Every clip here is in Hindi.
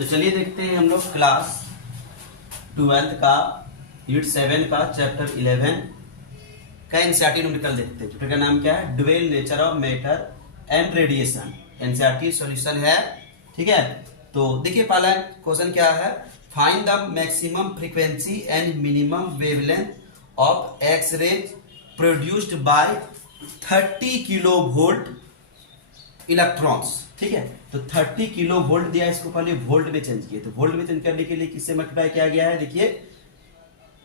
तो चलिए देखते हैं हम लोग क्लास 12th का यूनिट 7 का चैप्टर 11 का एनसीईआरटी न्यूमेरिकल देखते हैं। चैप्टर का नाम क्या है? Dual nature of matter and radiation. NCERT solution है, ठीक है। तो देखिए पहला क्वेश्चन क्या है, find the maximum frequency and minimum wavelength of X rays produced by 30 kilo volt electrons, ठीक है। तो 30 किलो वोल्ट दिया, इसको पहले वोल्ट में चेंज किए। तो वोल्ट में चेंज करने के लिए किससे मल्टीप्लाई किया गया है? देखिए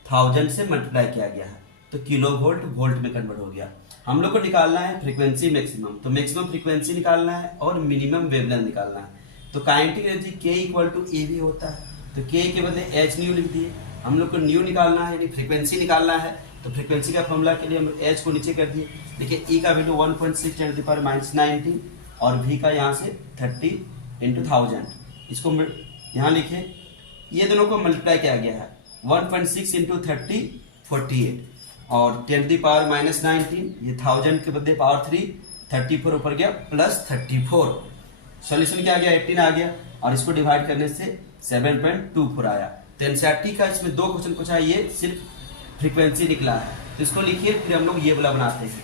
1000 से मल्टीप्लाई किया गया है, तो किलो वोल्ट वोल्ट में कन्वर्ट हो गया। हम लोग को निकालना है फ्रीक्वेंसी मैक्सिमम, तो मैक्सिमम फ्रीक्वेंसी निकालना है और मिनिमम वेवलेंथ निकालना है। तो kinetic energy K equal to A भी होता है, तो K के बदले एच न्यू लिख दिए। हम लोग को न्यू निकालना है यानी फ्रीक्वेंसी निकालना है, तो फ्रीक्वेंसी का फॉर्मूला के लिए हम लोग एच को नीचे कर दिए। देखिए E का वैल्यू 1.6 × 10⁻19 और V का यहाँ से 30 × 1000। इसको यहाँ लिखे, ये दोनों को मल्टीप्लाई किया गया है। 1.6 × 30 48 और 10⁻19, ये 1000 के बदले पावर 3 34 ऊपर गया प्लस 34। सॉल्यूशन क्या आ गया? 18 आ गया और इसको डिवाइड करने से 7.24 आया। तो एनसीईआरटी का इसमें 2 क्वेश्चन पूछा, ये सिर्फ फ्रीक्वेंसी निकला है। तो इसको लिखिए, फिर हम लोग ये वाला बनाते हैं।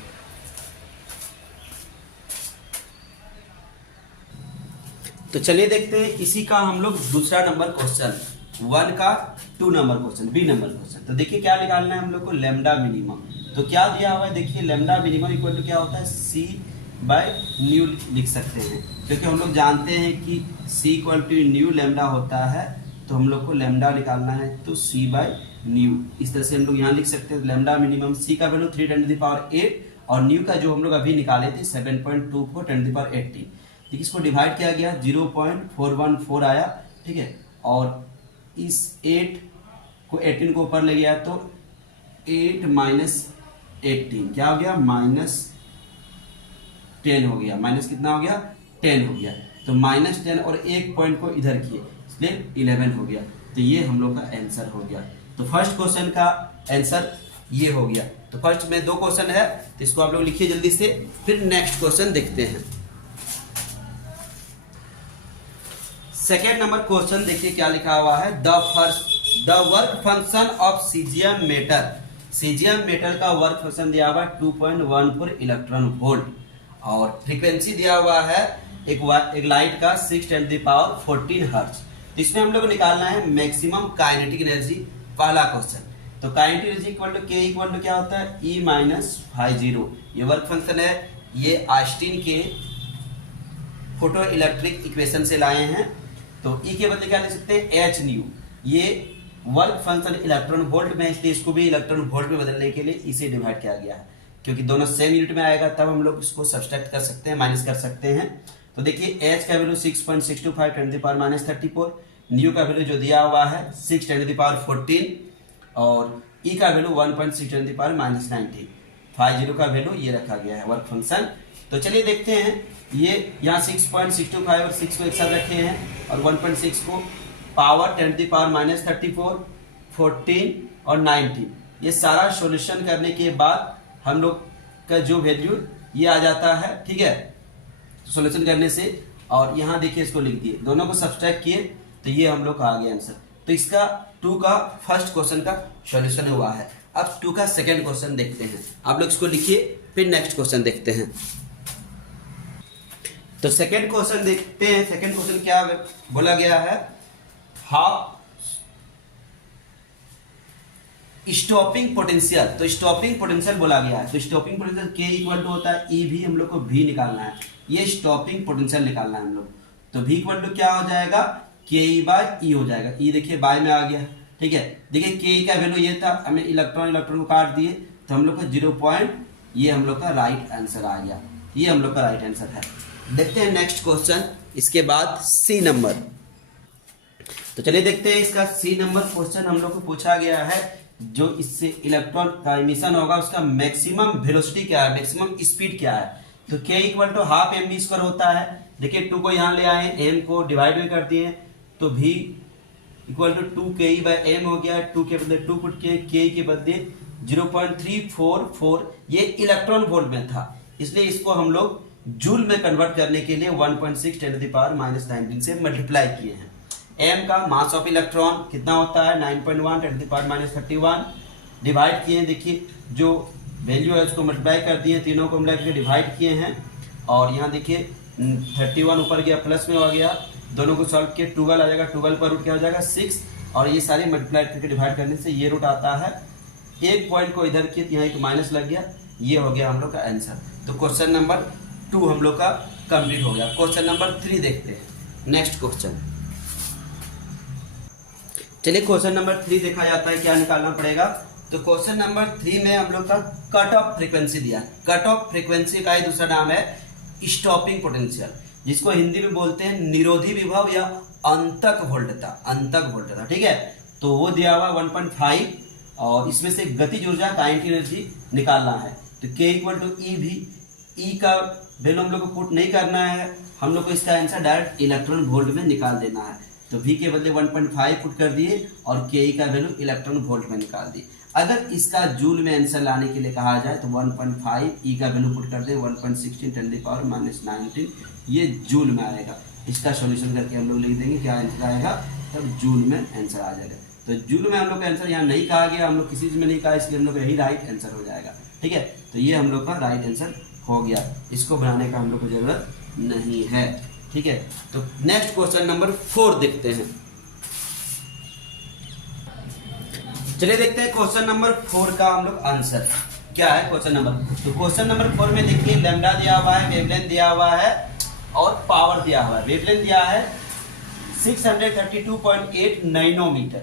तो चलिए देखते हैं इसी का हम लोग दूसरा नंबर क्वेश्चन 1 का 2 number question, B number question. तो देखिए क्या निकालना है हम लोग को, लैम्डा मिनिमम। तो क्या दिया हुआ है? देखिए लैम्डा मिनिमम इक्वल टू क्या होता है? C बाय न्यू लिख सकते हैं, क्योंकि हम लोग जानते हैं कि C equal to nu lambda होता है। तो हम लोग को लैम्डा निकालना है, तो C बाय न्यू। इस तरह से हम लोग यहाँ लिख सकते हैं लैम्डा मिनिमम। C का वैल्यू 3 × 10⁸ और न्यू का जो हम लोग अभी निकाले थे 7.24 × 10⁻80। ठीक, इसको डिवाइड किया गया 0.414 आया, ठीक है। और इस 8 को 18 को ऊपर ले गया तो 8 - 18 क्या हो गया? -10 हो गया। माइनस कितना हो गया? 10 हो गया। तो -10 और एक पॉइंट को इधर किए, इसलिए 11 हो गया। तो ये हम लोग का आंसर हो गया। तो फर्स्ट क्वेश्चन का आंसर ये हो गया। तो फर्स्ट में 2 क्वेश्चन है, तो इसको आप लोग लिखिए जल्दी से, फिर नेक्स्ट क्वेश्चन देखते हैं। सेकेंड नंबर क्वेश्चन देखिए क्या लिखा हुआ है, the work function of caesium metal. Caesium metal का वर्क फंक्शन दिया हुआ है 2.14 इलेक्ट्रॉन वोल्ट और फ्रीक्वेंसी दिया हुआ है एक लाइट का 6 × 10⁻14 हर्ट्ज। तो इसमें हम लोग को निकालना है मैक्सिमम काइनेटिक एनर्जी, पहला क्वेश्चन। तो kinetic energy equal to K equal to क्या होता है? E - φ0। ये वर्क फंक्शन है, ये आइंस्टीन के फोटो इलेक्ट्रिक इक्वेशन से लाए हैं। तो E के बदले क्या लिख सकते हैं? H new. ये वर्क फंक्शन इलेक्ट्रॉन वोल्ट में, इसलिए इसको भी इलेक्ट्रॉन वोल्ट में बदलने के लिए इसे डिवाइड किया गया है, क्योंकि दोनों सेम यूनिट में आएगा, तब हम लोग इसको सब्सट्रैक्ट कर सकते हैं, माइनस कर सकते हैं। तो देखिए H का वैल्यू 6.625 × 10⁻34, न्यू का वैल्यू जो दिया हुआ है 6 × 10⁻14 और E का वैल्यू 1.6 × 10⁻19। φ0 का वैल्यू ये रखा गया है वर्क फंक्शन। तो चलिए देखते हैं, ये यहाँ 6.625 और 6 को एक साथ रखे हैं और 1.6 को पावर 10 × 10⁻34, 14 और 19। ये सारा सॉल्यूशन करने के बाद हम लोग का जो वैल्यू ये आ जाता है, ठीक है, सॉल्यूशन करने से। और यहाँ देखिए इसको लिख दिए, दोनों को सब्सट्रैक्ट किए, तो ये हम लोग का आ गया आंसर। तो इसका 2 का फर्स्ट क्वेश्चन का सॉल्यूशन हुआ है। अब 2 का सेकेंड क्वेश्चन देखते हैं। आप लोग इसको लिखिए, फिर नेक्स्ट क्वेश्चन देखते हैं। तो सेकेंड क्वेश्चन देखते हैं। सेकेंड क्वेश्चन क्या बोला गया है, हाफ स्टॉपिंग पोटेंशियल। तो स्टॉपिंग पोटेंशियल बोला गया है, तो stopping potential K equal to होता है E भी, हम लोग को V निकालना है, ये स्टॉपिंग पोटेंशियल निकालना है हम लोग। तो V इक्वल टू क्या हो जाएगा? Ke/E हो जाएगा। E देखिए बाय में आ गया, ठीक है। देखिए Ke का वैल्यू ये था, हमें इलेक्ट्रॉन को काट दिए, तो हम लोग का 0. ये हम लोग का राइट आंसर आ गया। ये हम लोग का राइट आंसर है। देखते हैं नेक्स्ट क्वेश्चन, इसके बाद C नंबर। तो चलिए देखते हैं इसका C नंबर क्वेश्चन। हम लोग को पूछा गया है जो इससे इलेक्ट्रॉन का एमिशन होगा उसका मैक्सिमम वेलोसिटी क्या है, मैक्सिमम स्पीड क्या है। तो K equal to half mv² होता है। देखिए 2 को यहाँ ले आए, m को डिवाइड में कर दिए, तो V इक्वल टू 2Ke/m हो गया। 2 के बदले 2 पुट किए, K के बदले 0.344, ये इलेक्ट्रॉन वोल्ट में था, इसलिए इसको हम लोग जूल में कन्वर्ट करने के लिए 1.6 × 10⁻19 से मल्टीप्लाई किए हैं। m का मास ऑफ इलेक्ट्रॉन कितना होता है 9.1 × 10⁻31 डिवाइड किए, देखिए जो वैल्यू है उसको मल्टीप्लाई कर दिए, तीनों को मिला करके डिवाइड किए हैं और यहाँ देखिए 31 ऊपर गया प्लस में हो गया, दोनों को सॉल्व किए 12 आ जाएगा, 12 पर रूट क्या हो जाएगा 6 और ये सारे मल्टीप्लाई करके डिवाइड करने से ये रूट आता है। एक पॉइंट को इधर किए यहाँ एक माइनस लग गया, ये हो गया हम लोग का आंसर। तो क्वेश्चन नंबर 2 हम लोग का कंप्लीट हो गया। क्वेश्चन नंबर 3 देखते हैं। नेक्स्ट क्वेश्चन, चलिए क्वेश्चन नंबर 3 देखा जाता है, क्या निकालना पड़ेगा। तो क्वेश्चन नंबर 3 में हम लोग का कट ऑफ फ्रीक्वेंसी दिया। कट ऑफ फ्रीक्वेंसी का ही दूसरा नाम है स्टॉपिंग पोटेंशियल, जिसको हिंदी में बोलते हैं निरोधी विभव या अंतक वोल्टता, अंतक वोल्टता, ठीक है। तो वो दिया हुआ 1.5 और इसमें से गतिज ऊर्जा काइनेटिक एनर्जी निकालना है। तो K = E भी, E का वैल्यू हम लोग को पुट नहीं करना है, हम लोग को इसका आंसर डायरेक्ट इलेक्ट्रॉन वोल्ट में निकाल देना है। तो V के बदले 1.5 पुट कर दिए और Ke का वैल्यू इलेक्ट्रॉन वोल्ट में निकाल दी। अगर इसका जूल में आंसर लाने के लिए कहा जाए तो 1.5 E का वैल्यू पुट कर दे 1.16 × 10⁻19, ये जूल में आएगा। इसका सॉल्यूशन करके हम लोग लिख देंगे, क्या आंसर आएगा, तब जूल में आंसर आ जाएगा। तो जूल में हम लोग का आंसर यहाँ नहीं कहा गया, हम लोग किसी चीज में नहीं कहा, इसलिए हम लोग यही राइट आंसर हो जाएगा, ठीक है। तो ये हम लोग का राइट आंसर हो गया, इसको बनाने का हम लोग को जरूरत नहीं है, ठीक है। तो नेक्स्ट क्वेश्चन नंबर 4 देखते हैं। चलिए देखते हैं क्वेश्चन नंबर 4 का हम लोग आंसर क्या है। क्वेश्चन नंबर, तो क्वेश्चन नंबर 4 में देखिए लैम्डा दिया हुआ है, वेवलेंथ दिया हुआ है और पावर दिया हुआ है। वेवलेंथ दिया है 632.8 नैनोमीटर।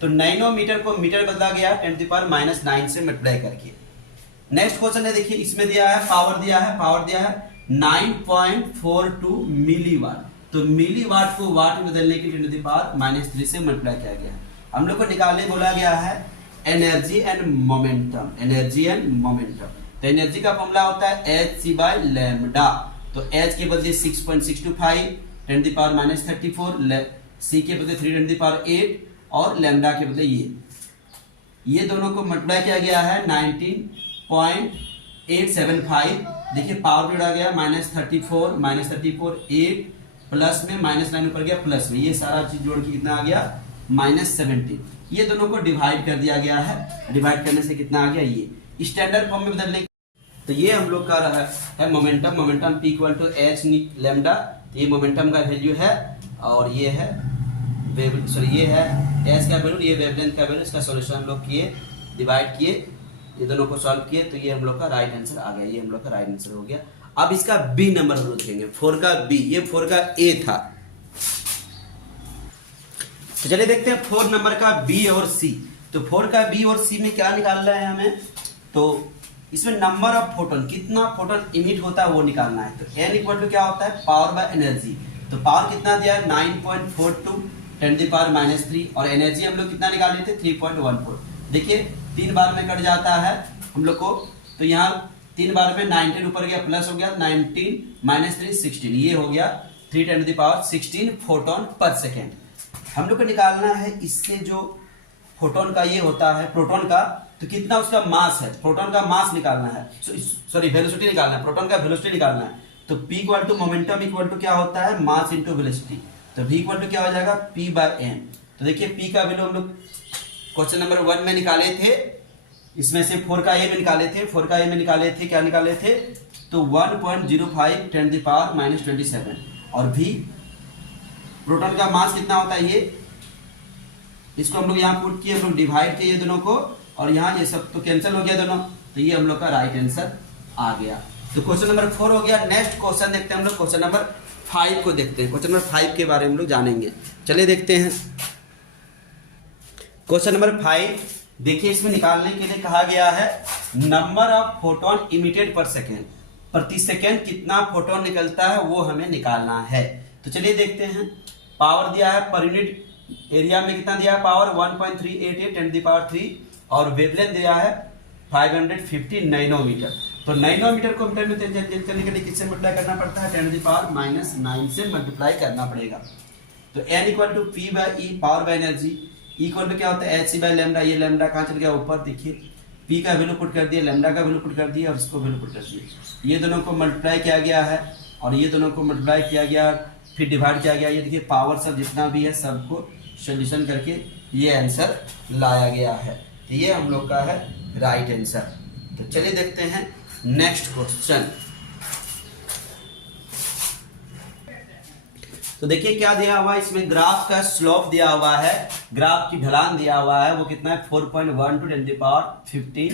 तो नैनोमीटर को मीटर बदला गया 10⁻⁹ से मल्टीप्लाई करके। नेक्स्ट क्वेश्चन है, देखिए इसमें दिया है पावर दिया है 9.42 मिलीवाट। तो मिलीवाट को वाट में बदलने के लिए 10⁻³ से मल्टीप्लाई किया गया। हम लोग को निकालने बोला गया है energy and momentum, energy and momentum. तो एनर्जी का फॉर्मूला होता है hc/λ। तो h के बदले 6.625 10⁻34, c के बदले 3 10⁸ और लैम्डा के बदले ये दोनों को मल्टीप्लाई किया गया है 19.875। देखिए पावर जोड़ा गया -34 8 प्लस में -9 ऊपर गया प्लस में, ये सारा चीज जोड़ के कितना आ गया -17। ये दोनों को डिवाइड कर दिया गया है, डिवाइड करने से कितना आ गया, ये स्टैंडर्ड फॉर्म में बदलने। तो ये हम लोग का रहा है momentum, momentum P = h lambda, ये मोमेंटम का वैल्यू है और ये है ये है h का वैल्यू, ये वेवलेंथ का वैल्यू। इसका सॉल्यूशन हम लोग किए, डिवाइड किए, ये दोनों को सॉल्व किए, तो ये हम लोग का राइट आंसर आ गया, ये हम लोग का राइट आंसर हो गया। अब इसका बी नंबर हम लोग देखेंगे, 4 का बी, ये 4 का ए था। तो चलिए देखते हैं 4 नंबर का बी और सी। तो 4 का बी और सी में क्या निकालना है हमें, तो इसमें नंबर ऑफ फोटोन, कितना फोटोन इमिट होता है वो निकालना है। तो n = क्या होता है, पावर बाय एनर्जी। तो पावर कितना दिया है 9.42 10⁻³ और एनर्जी हम लोग कितना निकाले थे 3.14। देखिए 3 बार में कट जाता है हम लोग को, तो यहाँ 3 बार में 19 ऊपर गया प्लस हो गया 19 -3 16, ये हो गया 3 10⁻16 फोटोन पर सेकेंड। हम लोग को निकालना है इससे जो फोटोन का ये होता है प्रोटॉन का, तो कितना उसका मास है, प्रोटॉन का मास निकालना है, सॉरी वेलोसिटी निकालना है, प्रोटॉन का वेलोसिटी निकालना है। तो P = मोमेंटम = क्या होता है, मास इंटू वेलोसिटी। तो V = क्या हो जाएगा P/n। तो देखिए P का वैल्यू हम लोग क्वेश्चन नंबर 1 में निकाले थे, इसमें से 4 का ए में निकाले थे, 4 का ए में निकाले थे, क्या निकाले थे, तो 1.05 10⁻⁻27 और V प्रोटॉन का मास कितना होता है, ये इसको हम लोग यहाँ पुट किए, हम लोग डिवाइड किए दोनों को और यहाँ ये सब तो कैंसिल हो गया दोनों, तो ये हम लोग का राइट आंसर आ गया। तो क्वेश्चन नंबर 4 हो गया। नेक्स्ट क्वेश्चन देखते हैं हम लोग, क्वेश्चन नंबर 5 को देखते हैं। क्वेश्चन नंबर 5 के बारे में हम लोग जानेंगे, चलिए देखते हैं। क्वेश्चन नंबर 5 देखिए, इसमें निकालने के लिए कहा गया है नंबर ऑफ फोटोन इमिटेड पर सेकेंड, प्रति सेकेंड कितना फोटोन निकलता है वो हमें निकालना है। तो चलिए देखते हैं। पावर दिया है पर यूनिट एरिया में कितना दिया है, पावर 1.388 10⁻³ और वेवलेंथ दिया है 550 नैनोमीटर। तो नैनोमीटर को मीटर में चेंज करने के लिए किससे मल्टीप्लाई करना पड़ता है, 10⁻⁹ से मल्टीप्लाई करना पड़ेगा। तो n = P/E power by energy, E = क्या होता है hc/λ, ये लैम्डा कहाँ चल गया ऊपर, देखिए P का वैल्यू पुट कर दिया, लैम्डा का वैल्यू पुट कर दिया और इसको वैल्यू पुट कर दिया। ये दोनों को मल्टीप्लाई किया गया है और ये दोनों को मल्टीप्लाई किया गया फिर डिवाइड किया गया। ये देखिए पावर सब जितना भी है सबको सोल्यूशन करके ये आंसर लाया गया है। तो ये हम लोग का है राइट आंसर। तो चलिए देखते हैं नेक्स्ट क्वेश्चन। तो देखिए क्या दिया हुआ है इसमें, ग्राफ का स्लोप दिया हुआ है, ग्राफ की ढलान दिया हुआ है, वो कितना है 4.1 to 10⁻15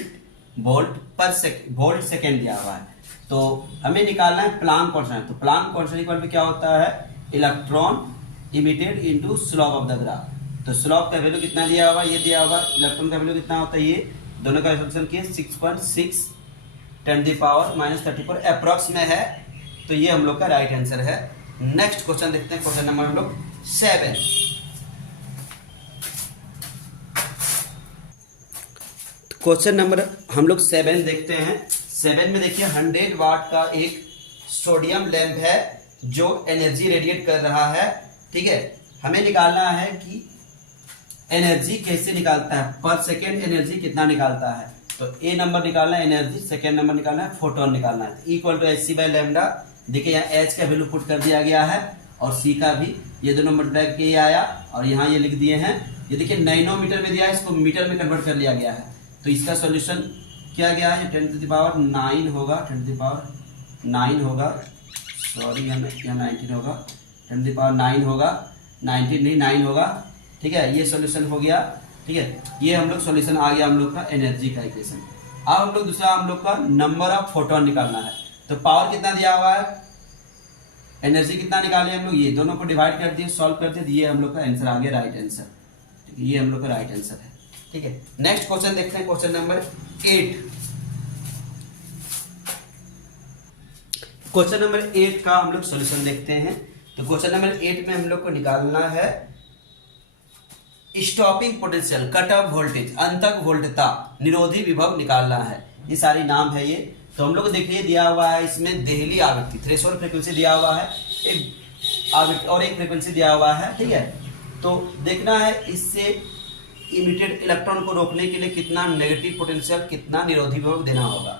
वोल्ट सेकेंड दिया हुआ है। तो हमें निकालना है प्लांक कांस्टेंट। तो प्लांक कांस्टेंट इक्वल टू क्या होता है, electron emitted into slope of the graph. तो स्लोप का वैल्यू कितना दिया हुआ, ये दिया हुआ, इलेक्ट्रॉन का वैल्यू कितना होता है, ये दोनों का सॉल्यूशन किए 6.6 10⁻34 अप्रॉक्स में है। तो ये हम लोग का राइट आंसर है। नेक्स्ट क्वेश्चन देखते हैं, क्वेश्चन नंबर हम लोग 7। क्वेश्चन नंबर हम लोग 7 देखते हैं। 7 में देखिए 100 वाट का एक सोडियम लैंप है जो एनर्जी रेडिएट कर रहा है। ठीक है, हमें निकालना है कि एनर्जी कैसे निकालता है, पर सेकेंड एनर्जी कितना निकालता है। तो ए नंबर निकालना है एनर्जी, सेकेंड नंबर निकालना है फोटोन निकालना है। Equal to hc/λ। देखिए यहाँ एच का वैल्यू पुट कर दिया गया है और सी का भी, ये दोनों मल्टीप्लाई किए आया और यहाँ ये लिख दिए हैं। ये देखिए नैनोमीटर में दिया है, इसको मीटर में कन्वर्ट कर लिया गया है। तो इसका सॉल्यूशन किया गया है 10⁻9 होगा, 10⁻9 होगा, सॉरी यहाँ 19 होगा, 10⁻9 होगा, 19 नहीं 9 होगा। ठीक है, ये सॉल्यूशन हो गया। ठीक है, ये हम लोग सॉल्यूशन आ गया हम लोग का एनर्जी का इक्वेशन। अब हम लोग दूसरा हम लोग का नंबर ऑफ फोटोन निकालना है। तो पावर कितना दिया हुआ है, एनर्जी कितना निकाले हम लोग, ये दोनों को डिवाइड कर दिए, सॉल्व कर दिए, ये हम लोग का आंसर आ गया राइट आंसर। ठीक है, ये हम लोग का राइट आंसर है। ठीक है, नेक्स्ट क्वेश्चन देखते हैं, क्वेश्चन नंबर 8। क्वेश्चन नंबर 8 का हम लोग सॉल्यूशन देखते हैं। तो क्वेश्चन नंबर 8 में हम लोग को निकालना है stopping potential, cut off voltage, अंतक वोल्टता, निरोधी विभव निकालना है। ये सारी नाम है ये। तो हम लोग को देखिए दिया हुआ है इसमें देहली आवृत्ति, थ्रेशोल्ड फ्रीक्वेंसी दिया हुआ है, एक आवृत्ति और एक फ्रीक्वेंसी दिया हुआ है। ठीक है, तो देखना है इससे इमिटेड इलेक्ट्रॉन को रोकने के लिए कितना नेगेटिव पोटेंशियल, कितना निरोधी विभव देना होगा।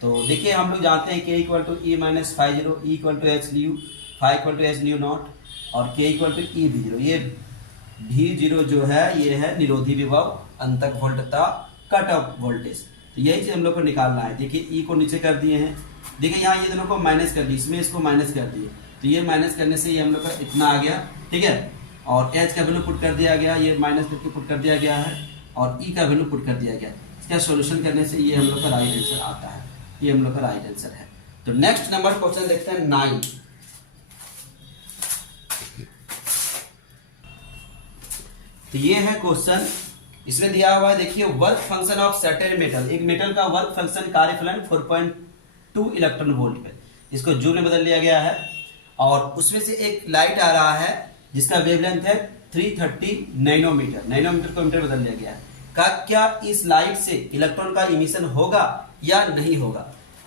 तो देखिए हम लोग जानते हैं k equal to E - 5 E equal to h nu, phi equal to h nu naught और k equal to E V0। ये V0 जो है ये है निरोधी विभव, अंतक वोल्टता, कट ऑफ वोल्टेज। तो यही चीज हम लोग को निकालना है। देखिए ई को नीचे कर दिए हैं, देखिए यहाँ ये दोनों को माइनस कर दिए, इसमें इसको माइनस कर दिए, तो ये माइनस करने से ये हम लोग का इतना आ गया। ठीक है, और एच का वैल्यू पुट कर दिया गया, ये माइनस करके पुट कर दिया गया है और ई का वैल्यू पुट कर दिया गया। इसका सॉल्यूशन करने से ये हम लोग का राइट आंसर आता है। ये हम लोग का राइट आंसर है। तो नेक्स्ट नंबर क्वेश्चन देखते हैं 9। तो ये है क्वेश्चन, इसमें दिया हुआ है देखिए work function of certain metal, एक मेटल का वर्क फंक्शन कार्यफलन 4.2 इलेक्ट्रॉन वोल्ट पे, इसको जूल में बदल लिया गया है। और उसमें से एक लाइट आ रहा है जिसका वेवलेंथ है 330 नैनोमीटर, नैनोमीटर को मीटर बदल लिया गया है। क्या इस लाइट से इलेक्ट्रॉन का इमिशन होगा या नहीं होगा।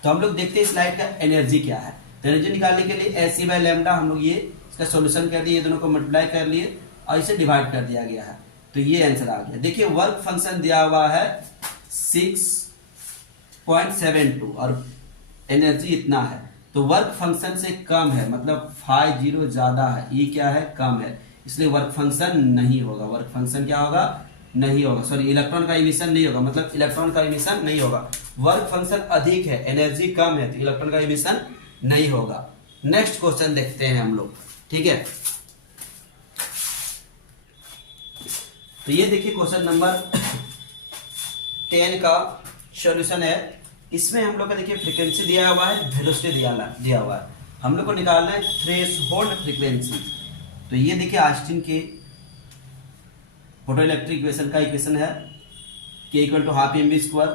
तो हम लोग देखते हैं इस लाइट का एनर्जी क्या है। तो एनर्जी निकालने के लिए hc/λ हम लोग ये इसका सॉल्यूशन कर दिए, दोनों को मल्टीप्लाई कर लिए और इसे डिवाइड कर दिया गया है। तो ये आंसर आ गया। देखिए वर्क फंक्शन दिया हुआ है 6.72 और एनर्जी इतना है। तो वर्क फंक्शन से कम है, मतलब φ0 ज्यादा है, ये क्या है कम है, इसलिए वर्क फंक्शन नहीं होगा। वर्क फंक्शन क्या होगा, नहीं होगा, सॉरी इलेक्ट्रॉन का इमिशन नहीं होगा, मतलब इलेक्ट्रॉन का इमिशन नहीं होगा। वर्क फंक्शन अधिक है, एनर्जी कम है, तो इलेक्ट्रॉन का इमिशन नहीं होगा। नेक्स्ट क्वेश्चन देखते हैं हम लोग। ठीक है, तो ये देखिए क्वेश्चन नंबर 10 का सॉल्यूशन है। इसमें हम लोग का देखिए फ्रीक्वेंसी दिया हुआ है, वेलोसिटी दिया हुआ है। हम लोग को निकालना है थ्रेशोल्ड फ्रीक्वेंसी। तो ये देखिए आइंस्टीन के फोटो इलेक्ट्रिक इक्वेशन का इक्वेशन है k equal to half mv²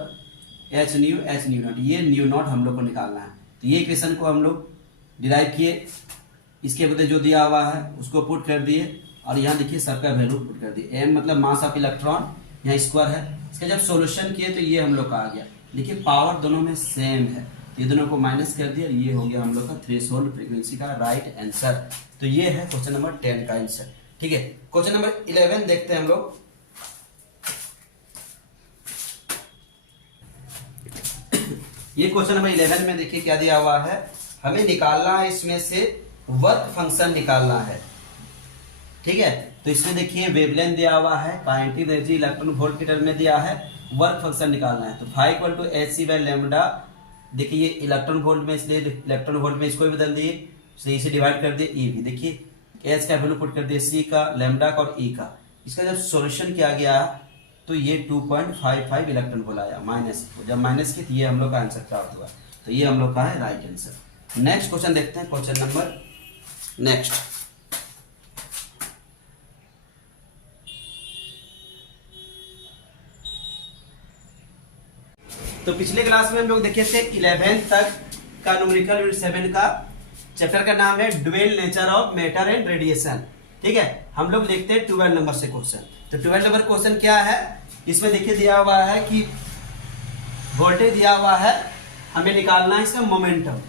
h nu naught, ये न्यू नॉट हम लोग को निकालना है। तो ये इक्वेशन को हम लोग डिराइव किए, इसके बदले जो दिया हुआ है उसको पुट कर दिए और यहाँ देखिए सबका वैल्यू पुट कर दिए। m मतलब मास ऑफ इलेक्ट्रॉन, यहाँ स्क्वायर है। इसका जब सॉल्यूशन किए तो ये हम लोग का आ गया। देखिए पावर दोनों में सेम है, ये दोनों को माइनस कर दिया, ये हो गया हम लोग का थ्रेशोल्ड फ्रीक्वेंसी का राइट आंसर। तो ये है क्वेश्चन नंबर 10 का आंसर। ठीक है, क्वेश्चन नंबर 11 देखते हैं हम लोग। ये क्वेश्चन नंबर 11 में देखिए क्या दिया हुआ है, हमें निकालना है इसमें से वर्क फंक्शन निकालना है, ठीक है। तो इसमें देखिए वेवलेंथ दिया हुआ है, काइनेटिक एनर्जी इलेक्ट्रॉन वोल्ट के टर्म में दिया है, वर्क फंक्शन निकालना है। तो phi equal to H C by lambda, देखिए ये इलेक्ट्रॉन वोल्ट में, इसलिए इलेक्ट्रॉन वोल्ट में इसको भी बदल दिए, सी से डिवाइड कर दिए ई भी, देखिए एच का वैल्यू पुट कर दिए सी का, लेमडा का और ई का। इसका जब सॉल्यूशन किया गया तो ये 2.55 इलेक्ट्रॉन वोल्ट आया, माइनस, जब माइनस की तो ये हम लोग का आंसर प्राप्त हुआ। तो ये हम लोग का है राइट आंसर। नेक्स्ट क्वेश्चन देखते हैं, क्वेश्चन नंबर नेक्स्ट। तो पिछले क्लास में हम लोग देखे थे 11th तक का न्यूमेरिकल यूनिट 7 का चैप्टर का नाम है dual nature of matter and radiation, ठीक है। हम लोग देखते हैं 12 नंबर से क्वेश्चन। तो 12 नंबर क्वेश्चन क्या है, इसमें देखिए दिया हुआ है कि वोल्टेज दिया हुआ है, हमें निकालना है इसका मोमेंटम,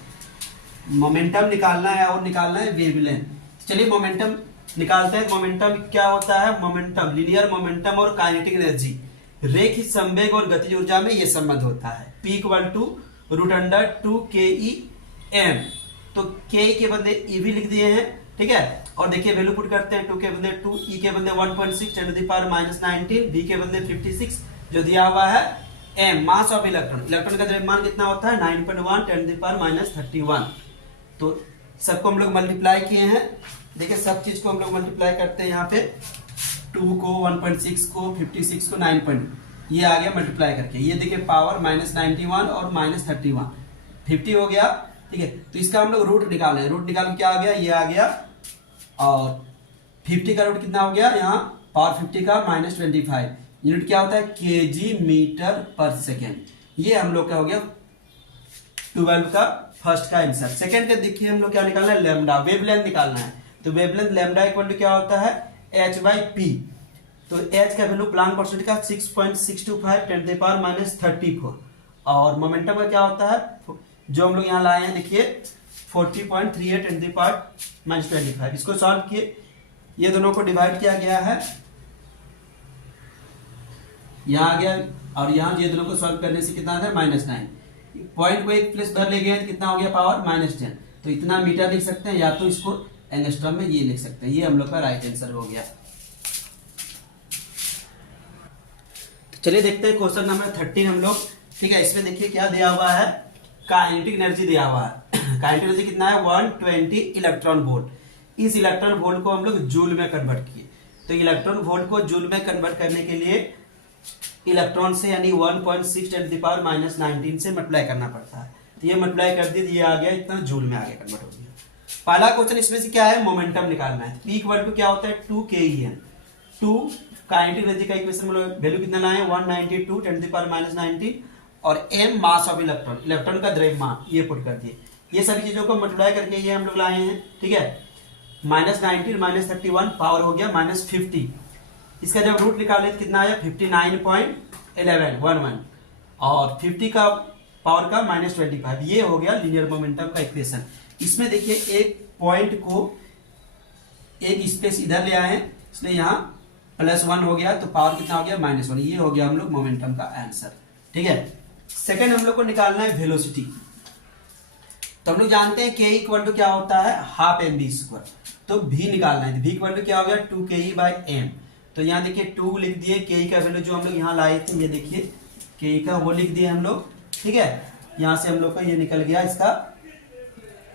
मोमेंटम निकालना है और निकालना है वेवलेंथ। चलिए मोमेंटम निकालते हैं। मोमेंटम क्या होता है, मोमेंटम लीनियर मोमेंटम और काइनेटिक एनर्जी, रेखीय संवेग और गतिज ऊर्जा में ये संबंध होता है। P इक्वल टू √2KEM, तो के के बदले ई भी लिख दिए हैं, ठीक है। और देखिए वैल्यू पुट करते हैं, 2 के बदले 2, ई के बदले 1.6 10 टू द पावर -19, बी के बदले 56 जो दिया हुआ है, M mass of electron, electron का द्रव्यमान कितना होता है 9.1 10 टू द पावर -31। तो सबको हम लोग मल्टीप्लाई किए हैं, देखिए सब चीज को हम लोग मल्टीप्लाई करते हैं, यहाँ पे 2 को 1.6 को 56 को 9. ये आ गया मल्टीप्लाई करके, ये देखिए पावर -91 और -31 50 हो गया, ठीक है। तो इसका हम लोग रूट निकाल रहे हैं, रूट निकाल क्या आ गया, ये आ गया, और 50 का रूट कितना हो गया, यहाँ पावर 50 का -25, यूनिट क्या होता है केजी मीटर पर सेकेंड। ये हम लोग का हो गया 12 का फर्स्ट का आंसर। सेकेंड का देखिए हम लोग क्या निकालना है, लैम्डा, वेवलेंथ निकालना है। तो वेवलेंथ लैम्डा इक्वल टू क्या होता है h/p। तो h का वैल्यू प्लांक कांस्टेंट का 6.625 10 टू द पावर -34, और मोमेंटम का क्या होता है जो हम लोग यहाँ लाए हैं, देखिए 40.38 10 टू द पावर -25। इसको सॉल्व किए, ये दोनों को डिवाइड किया गया है, यहाँ आ गया, और यहाँ ये दोनों को सॉल्व करने से कितना आता है -9, पॉइंट को एक प्लेस उधर ले गए तो कितना हो गया पावर -10। तो इतना मीटर लिख सकते हैं, या तो इसको एंगस्ट्रॉम में ये लिख सकते हैं। ये हम लोग का राइट आंसर हो गया। चलिए देखते हैं क्वेश्चन नंबर 13 हम लोग, ठीक है। इसमें देखिए क्या दिया हुआ है, काइनेटिक एनर्जी दिया हुआ है। काइनेटिक एनर्जी कितना है 120 इलेक्ट्रॉन वोल्ट। इस इलेक्ट्रॉन वोल्ट को हम लोग जूल में कन्वर्ट किए। तो इलेक्ट्रॉन वोल्ट को जूल में कन्वर्ट करने के लिए इलेक्ट्रॉन से यानी 1.6 10 टू द पावर -19 से मल्टीप्लाई करना पड़ता है। तो ये मल्टीप्लाई कर दिए, ये आ गया इतना जूल में आ गया, कन्वर्ट हो गया। पहला क्वेश्चन इसमें से क्या है, मोमेंटम निकालना है। P इक्वल टू क्या होता है 2KEM, 2 काइनेटिक एनर्जी का इक्वेशन में वैल्यू कितना लाए 192 10 टू द पावर -19, और m mass of electron, electron का द्रव्यमान, ये पुट कर दिए। ये सभी चीजों को मल्टीप्लाई करके ये हम लोग लाए हैं, ठीक है। -19 -31 पावर हो गया -50। इसका जब रूट निकाले तो कितना आया 59.11 और 50 का पावर का -25। ये हो गया लीनियर मोमेंटम का इक्वेशन। इसमें देखिए एक पॉइंट को एक स्पेस इधर ले आए, इसलिए यहाँ +1 हो गया, तो पावर कितना हो गया -1। ये हो गया हम लोग मोमेंटम का आंसर, ठीक है। सेकेंड हम लोग को निकालना है वेलोसिटी। तो हम लोग जानते हैं के इक्वल टू क्या होता है 12 mv²। तो v निकालना है, v इक्वल टू क्या हो गया 2KE/m। तो यहाँ देखिए 2 लिख दिए, के का वैल्यू जो हम लोग यहाँ लाए थे, ये देखिए के का वो लिख दिए हम लोग, ठीक है। यहाँ से हम लोग का ये निकल गया, इसका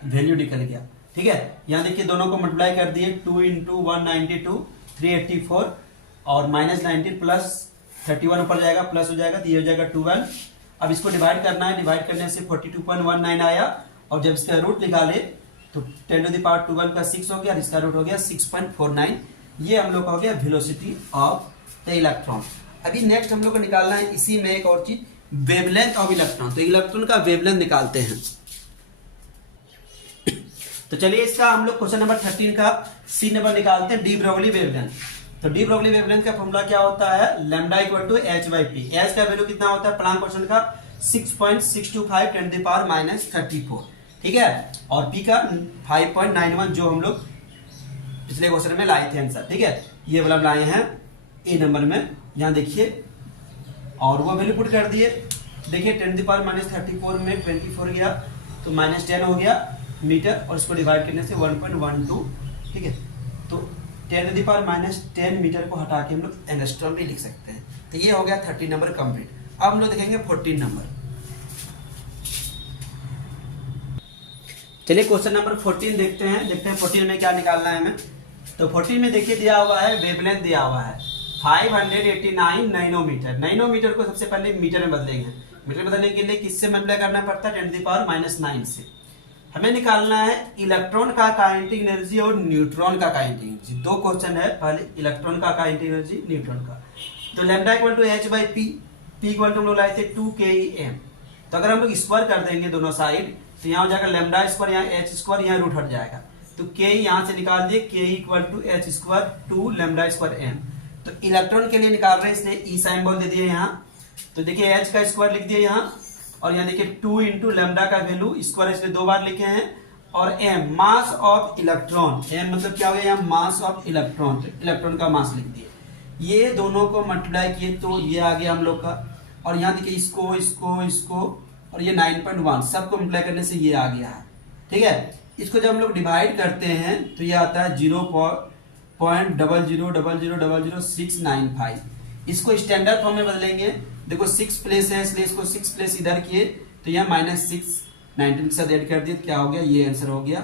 वैल्यू निकल गया, ठीक है। यहाँ देखिए दोनों को मल्टीप्लाई कर दिए, 2 × 192 384, और -19 प्लस 31 ऊपर जाएगा, प्लस हो जाएगा, तो ये हो जाएगा 12। अब इसको डिवाइड करना है, डिवाइड करने से 42.19 आया, और जब इसका रूट निकाले तो 10 टू द पावर 12 का 6 हो गया, और इसका रूट हो गया 6.49। ये हम लोग का हो गया वेलोसिटी ऑफ द इलेक्ट्रॉन। अभी नेक्स्ट हम लोग को निकालना है इसी में एक और चीज, वेवलेंथ ऑफ इलेक्ट्रॉन। तो इलेक्ट्रॉन का वेवलेंथ निकालते हैं। तो चलिए इसका हम लोग क्वेश्चन नंबर 13 का सी नंबर निकालते हैं, डी ब्रोगली वेवलेंथ। तो डी ब्रोगली वेवलेंथ का फॉर्मूला क्या होता है, lambda equal to h/p। H का वैल्यू कितना होता है प्लांक कांस्टेंट का 6.625 10 टू द पावर -34, ठीक है। और p का 5.91 जो हम लोग पिछले क्वेश्चन में लाए थे आंसर, ठीक है। ये वाला लाए हैं ए नंबर में, यहाँ देखिए, और वो वैल्यू पुट कर दिए। देखिए 10 टू द पावर -34 में 24 गया, तो -10 हो गया, मीटर और इसको डिवाइड करने से 1.12, ठीक है। तो 10⁻⁻10 मीटर को हटा के हम लोग एंगस्ट्रॉम भी लिख सकते हैं। तो ये हो गया 30 नंबर कंप्लीट। अब हम लोग देखेंगे 14 नंबर। चलिए क्वेश्चन नंबर 14 देखते हैं 14 में क्या निकालना है हमें। तो 14 में देखिए दिया हुआ है, वेवलेंथ दिया हुआ है 589 नैनोमीटर। नैनोमीटर को सबसे पहले मीटर में बदलेंगे। मीटर में बदलने के लिए किससे मल्टीप्लाई करना पड़ता है, 10⁻⁻9 से। हमें निकालना है इलेक्ट्रॉन का काइनेटिक एनर्जी और न्यूट्रॉन का काइनेटिक एनर्जी। दो क्वेश्चन है, पहले इलेक्ट्रॉन का काइनेटिक एनर्जी, न्यूट्रॉन का। तो lambda equal to h/p, p equal to हम लोग लाए थे 2 KEm। तो अगर हम लोग स्क्वायर कर देंगे दोनों साइड तो यहाँ हो जाएगा लैम्डा स्क्वायर, यहाँ h स्क्वायर, यहाँ रूट हट जाएगा। तो k यहाँ से निकाल दिए, k equal to h square 2 lambda square m। तो इलेक्ट्रॉन के लिए निकाल रहे हैं इसलिए ई साइन बोल दे दिए यहाँ। तो देखिए h का स्क्वायर लिख दिए यहाँ, और यहाँ देखिए 2 इंटू लैम्डा का वैल्यू स्क्वायर इसलिए 2 बार लिखे हैं, और m mass of electron. m मतलब क्या हो गया यहाँ, मास ऑफ इलेक्ट्रॉन। तो इलेक्ट्रॉन का मास लिख दिए। ये दोनों को मल्टीप्लाई किए तो ये आ गया हम लोग का, और यहाँ देखिए इसको इसको इसको और ये 9.1 सबको मल्टीप्लाई करने से ये आ गया है, ठीक है। इसको जब हम लोग डिवाइड करते हैं तो ये आता है 0.00000695। इसको स्टैंडर्ड फॉर्म में बदलेंगे। देखो 6 प्लेस है इसलिए इसको 6 प्लेस इधर किए तो यहाँ -6 19 के साथ ऐड कर दिए, क्या हो गया, ये आंसर हो गया।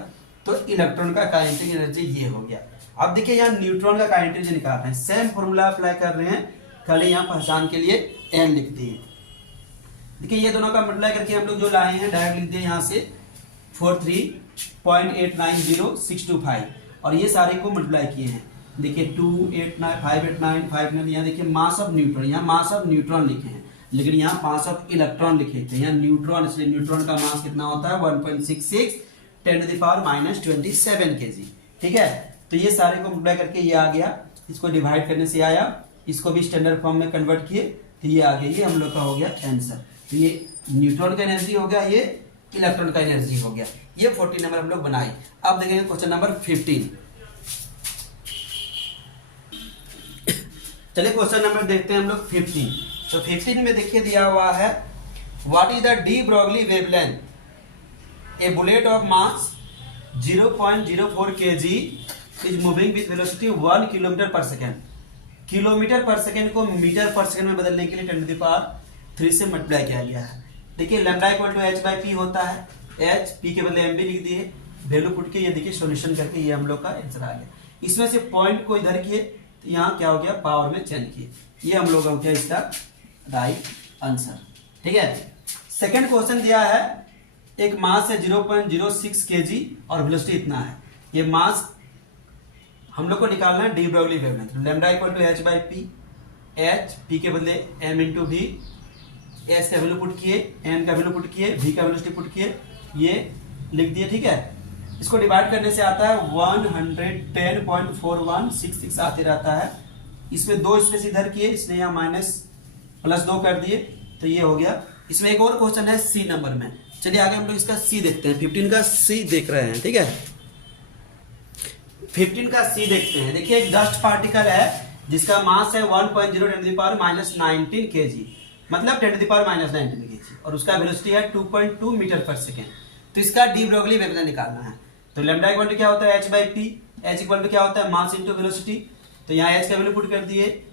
तो इलेक्ट्रॉन का काइनेटिक एनर्जी ये हो गया। अब देखिए यहाँ न्यूट्रॉन का काइनेटिक एनर्जी निकाल रहे हैं, सेम फॉर्मूला अप्लाई कर रहे हैं, खाली यहाँ पहचान के लिए n लिख दिए। देखिए ये दोनों का मल्टीप्लाई करके हम लोग जो लाए हैं डायरेक्ट लिख दिए यहाँ से 43.890625, और ये सारे को मल्टीप्लाई किए हैं। देखिए 289 589 589, यहाँ देखिए मास ऑफ न्यूट्रॉन, यहाँ मास ऑफ न्यूट्रॉन लिखे हैं, लेकिन यहाँ मास ऑफ इलेक्ट्रॉन लिखे थे, यहाँ न्यूट्रॉन, इसलिए न्यूट्रॉन का मास कितना होता है 1.66 10⁻⁻27 kg, ठीक है। तो ये सारे को मल्टीप्लाई करके ये आ गया, इसको डिवाइड करने से आया, इसको भी स्टैंडर्ड फॉर्म में कन्वर्ट किए तो ये आ गया, ये हम लोग का हो गया आंसर। तो ये न्यूट्रॉन का एनर्जी हो गया, ये इलेक्ट्रॉन का एनर्जी हो गया। ये 14 नंबर हम लोग बनाए। अब देखेंगे क्वेश्चन नंबर 15। चलिए क्वेश्चन नंबर देखते हैं हम लोग 15। तो 15 में देखिए दिया हुआ है what is the D Broglie wavelength, A bullet of mass 0.04 kg is moving with velocity 1 kilometre पर सेकेंड। किलोमीटर पर सेकेंड को मीटर पर सेकेंड में बदलने के लिए 10⁻³ से मल्टीप्लाई किया गया है। देखिए लैम्डा इक्वल टू h/p होता है, h p के बदले m भी लिख दिए, वैल्यू पुट के ये देखिए सॉल्यूशन करके ये हम लोग का आंसर आ गया। इसमें से पॉइंट को इधर किए तो यहाँ क्या हो गया, पावर में चेंज किए, ये हम लोग हो गया इसका राइट आंसर, ठीक है। सेकंड क्वेश्चन दिया है, एक मास है 0.06 kg और वेलोसिटी इतना है। ये मास हम लोग को निकालना है de Broglie wavelength. Lambda equal to h/p, h p के बदले m इंटू v, s का वैल्यू पुट किए, m का वैल्यू पुट किए, v का वेलोसिटी पुट किए, ये लिख दिए, ठीक है। इसको डिवाइड करने से आता है 110.4166 आते रहता है। इसमें 2 स्पेस इधर किए इसलिए यहाँ -+2 कर दिए, तो ये हो गया। इसमें एक और क्वेश्चन है सी नंबर में, चलिए आगे हम लोग इसका सी देखते हैं। 15 का सी देख रहे हैं, ठीक है। 15 का सी देखते हैं। देखिए एक डस्ट पार्टिकल है जिसका मास है 1.0 10⁻19 kg, मतलब 10⁻19 kg, और उसका वेलोसिटी है 2.2 मीटर पर सेकेंड। तो इसका डी ब्रॉगली वेवलेंथ निकालना है। तो लैम्डा इक्वल टू क्या होता है h/p, h इक्वल टू क्या होता है मास इंटू वेलोसिटी। तो यहाँ h का वैल्यू पुट कर दिए,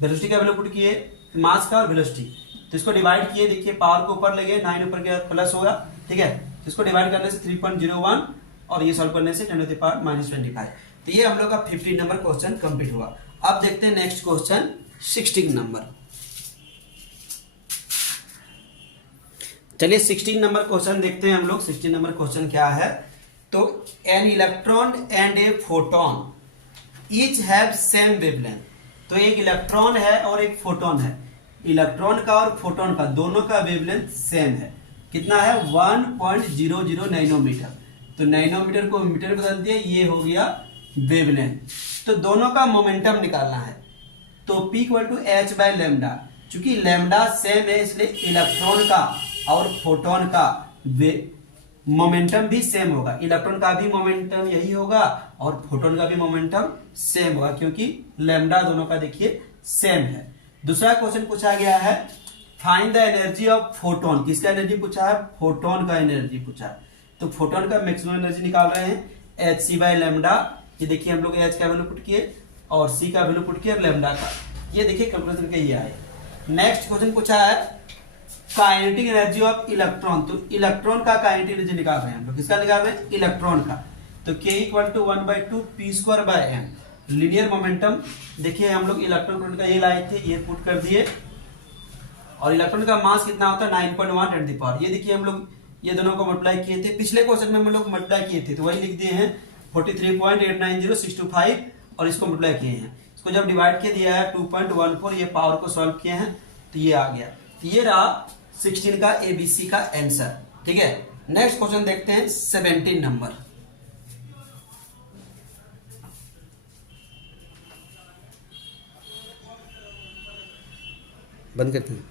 वेलोसिटी का वैल्यू पुट किए, मास का और वेलोसिटी। तो इसको डिवाइड किए, देखिए पावर को ऊपर ले गए, 9 ऊपर के प्लस होगा, ठीक है। तो इसको डिवाइड करने से 3.01 और ये सॉल्व करने से 10⁻⁻25। तो ये हम लोग का 15 नंबर क्वेश्चन कंप्लीट हुआ। अब देखते हैं नेक्स्ट क्वेश्चन 16 नंबर। चलिए 16 नंबर क्वेश्चन देखते हैं हम लोग। 16 नंबर क्वेश्चन क्या है, तो an electron and a photon each have same wavelength. तो एक इलेक्ट्रॉन है और एक फोटोन है, इलेक्ट्रॉन का और फोटोन का दोनों का वेवलेंथ सेम है। कितना है, 1.00 नैनोमीटर। तो नैनोमीटर को मीटर बदल दिए, ये हो गया वेवलेंथ। तो दोनों का मोमेंटम निकालना है। तो P इक्वल टू h/λ, चूंकि लैम्डा सेम है इसलिए इलेक्ट्रॉन का और फोटोन का मोमेंटम भी सेम होगा। इलेक्ट्रॉन का भी मोमेंटम यही होगा और फोटोन का भी मोमेंटम सेम होगा, क्योंकि लैम्डा दोनों का देखिए सेम है। दूसरा क्वेश्चन पूछा गया है find the energy of photon. किसका एनर्जी पूछा है, फोटोन का एनर्जी पूछा है। तो फोटोन का मैक्सिमम एनर्जी निकाल रहे हैं एच सी बाई लेमडा। ये देखिए हम लोग एच का वैल्यू पुट किए और सी का वैल्यू पुट किए और लेमडा का, ये देखिए कैलकुलेशन का ये आए। नेक्स्ट क्वेश्चन पूछा है काइनेटिक एनर्जी ऑफ इलेक्ट्रॉन। तो इलेक्ट्रॉन का काइनेटिक एनर्जी निकाल रहे हैं हम लोग, किसका निकाल रहे हैं? इलेक्ट्रॉन का। तो K equal to 1/2 p²/m linear momentum. देखिए हम लोग इलेक्ट्रॉन का ये लाए थे, ये पुट कर दिए और इलेक्ट्रॉन का मास कितना होता है 9.1 × 10⁻। ये देखिए हम लोग ये दोनों को मल्टीप्लाई किए थे, पिछले क्वेश्चन में हम लोग मल्टीप्लाई किए थे तो वही लिख दिए हैं 43.890625 और इसको मल्टीप्लाई किए हैं। इसको जब डिवाइड किया दिया है 2.14, ये पावर को सॉल्व किए हैं तो ये आ गया। तो ये रहा 16 का ABC का आंसर। ठीक है, नेक्स्ट क्वेश्चन देखते हैं 17 नंबर। बंद करते हैं।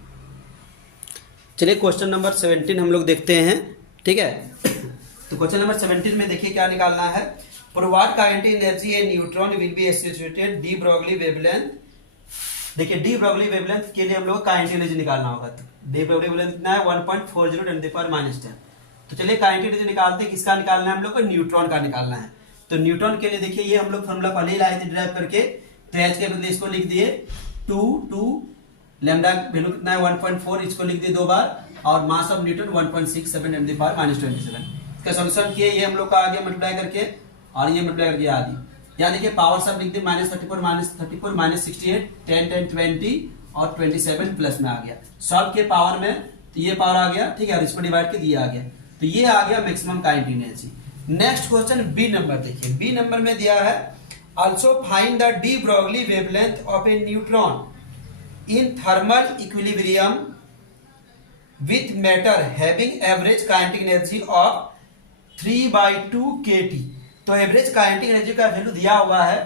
चलिए क्वेश्चन नंबर 17 हम लोग देखते हैं। ठीक है, तो क्वेश्चन नंबर 17 में देखिए क्या निकालना है। For what kinetic energy A neutron will be associated D Broglie wavelength. देखिए डी ब्रोगली वेवलेंथ के लिए हम लोग को काइनेटिक एनर्जी निकालना होगा। डी ब्रोगली वेवलेंथ कितना है 1.40 × 10⁻⁻10। तो चलिए काइनेटिक एनर्जी निकालते हैं। किसका निकालना है हम लोग को? न्यूट्रॉन का निकालना है। तो न्यूट्रॉन के लिए देखिए ये हम लोग फॉर्मूला पहले ही लाए थे ड्राइव करके, तो एच के बदले इसको लिख दिए 2 लैम्डा वैल्यू कितना है 1.4, इसको लिख दिए 2 बार और मास ऑफ न्यूटन 1.67 × 10⁻27। इसका सॉल्यूशन किए, ये हम लोग का आ गया मल्टीप्लाई करके और ये मल्टीप्लाई करके आदि, यानी कि पावर सब लिख दिए -34 -68 10 10 20 और 27 प्लस में आ गया। सॉल्व के पावर में तो ये पावर आ गया। ठीक है, और इसको डिवाइड के दिए आ गया, तो ये आ गया maximum kinetic energy. Next question B number देखिए। बी नंबर में दिया है also find the de Broglie wavelength of a neutron in thermal equilibrium with matter having average kinetic energy of 3/2 kT। तो एवरेज काइनेटिक एनर्जी का वैल्यू दिया हुआ है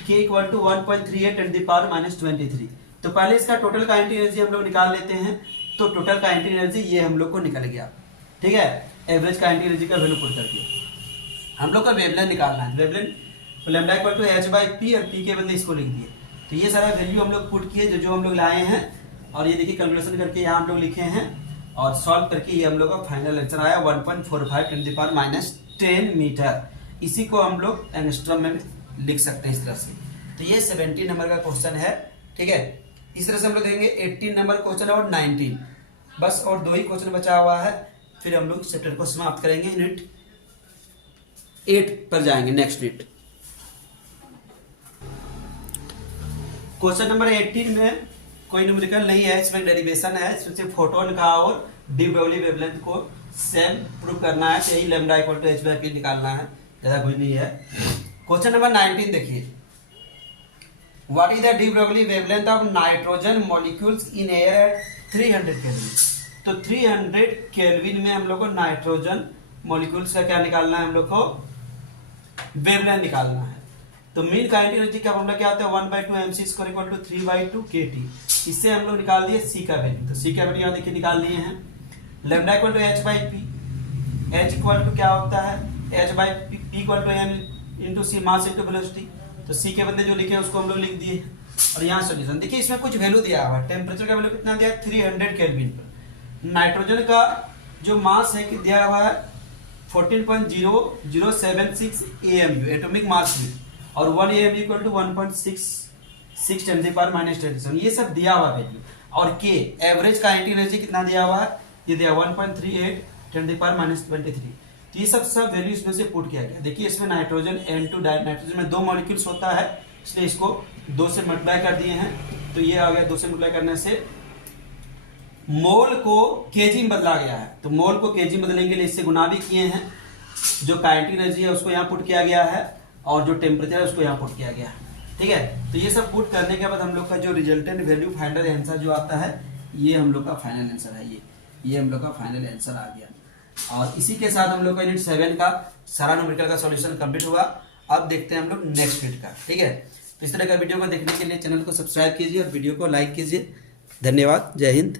K इक्वल टू 1.38 × 10⁻⁻23। तो पहले इसका टोटल काइनेटिक एनर्जी हम लोग निकाल लेते हैं। तो टोटल काइनेटिक एनर्जी ये हम लोग को निकल गया। ठीक है, एवरेज काइनेटिक एनर्जी का वैल्यू पुट करके हम लोग का वेवलेंथ निकालना है। Wavelength lambda equal to h/p और p के बदले इसको लिख दिए। तो ये सारा वैल्यू हम लोग पुट किए जो हम लोग लाए हैं और ये देखिए कैलकुलेशन करके यहाँ हम लोग लिखे हैं और सॉल्व करके ये हम लोग का फाइनल आंसर आया 1.45 × 10 मीटर। इसी को हम लोग एंगस्ट्रम में लिख सकते हैं इस तरह से। तो ये 17 नंबर का क्वेश्चन है। ठीक है, इस तरह से हम लोग देखेंगे 18 नंबर क्वेश्चन और 19, बस और 2 ही क्वेश्चन बचा हुआ है, फिर हम लोग चैप्टर को समाप्त करेंगे। यूनिट 8 पर जाएंगे, नेक्स्ट यूनिट। क्वेश्चन नंबर 18 में कोई न्यूमेरिकल नहीं है, इसमें डेरिवेशन है। इसमें सिर्फ फोटोन का और डी ब्रोगली वेवलेंथ को सेम प्रूव करना है, यही लैम्डा इक्वल टू h/p निकालना है, ज्यादा कुछ नहीं है। क्वेश्चन नंबर 19 देखिए, what is the de Broglie wavelength of nitrogen molecules in air at 300 kelvin. तो 300 केल्विन में हम लोग को नाइट्रोजन मॉलिक्यूल्स का क्या निकालना है? हम लोग को वेवलेंथ निकालना है। तो मीन काइनेटिक एनर्जी का फॉर्मूला क्या होता है 1/2 mc² इक्वल टू 3/2 kT। इससे हम लोग निकाल दिए सी का वैल्यू। तो सी का वैल्यू यहाँ देखिए निकाल दिए हैं। Lambda equal to h/p, h equal to क्या होता है h/p equal to m into C, mass into velocity. तो सी के बदले जो लिखे हैं उसको हम लोग लिख दिए और यहाँ सोल्यूशन देखिए। इसमें कुछ वैल्यू दिया हुआ है। टेम्परेचर का वैल्यू कितना दिया है 300 केल्विन पर। नाइट्रोजन का जो मास है दिया हुआ है 14.0076 AMU एटॉमिक मास में, और 1 AMU इक्वल टू 1.66 × 10⁻⁻27। ये सब दिया हुआ वैल्यू। और के एवरेज काइनेटिक एनर्जी कितना दिया हुआ है? ये दिया 1.38 × 10⁻23। तो ये सब वैल्यू इसमें से पुट किया गया। देखिए इसमें नाइट्रोजन N2 नाइट्रोजन में 2 मॉलिक्यूल्स होता है, इसलिए इसको 2 से मल्टीप्लाई कर दिए हैं। तो ये आ गया 2 से मल्टीप्लाई करने से मोल को केजी में बदला गया है। तो मोल को केजी में बदलने के लिए इससे गुना भी किए हैं। जो काइनेटिक एनर्जी है उसको यहाँ पुट किया गया है और जो टेम्परेचर है उसको यहाँ पुट किया गया है। ठीक है, तो ये सब पुट करने के बाद हम लोग का जो रिजल्टेंट वैल्यू फाइनल आंसर जो आता है ये हम लोग का फाइनल आंसर है। ये हम लोग का फाइनल आंसर आ गया। और इसी के साथ हम लोग का यूनिट 7 का सारा न्यूमेरिकल का सॉल्यूशन कंप्लीट हुआ। अब देखते हैं हम लोग नेक्स्ट यूनिट का। ठीक है, तो इस तरह का वीडियो को देखने के लिए चैनल को सब्सक्राइब कीजिए और वीडियो को लाइक कीजिए। धन्यवाद, जय हिंद।